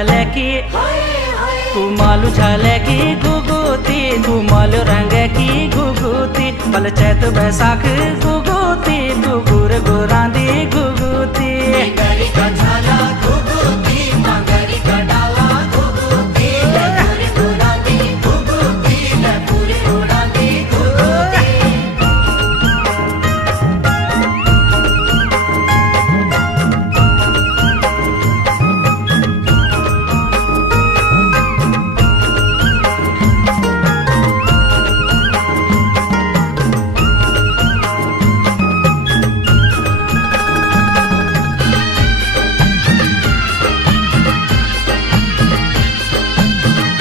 झाले की कुमालू झाले की गुगुती कुमाल रंग की गुगुती बल चैत बैसाख गुगुती गुगुर गुरांदी गुगुती गरी का झाला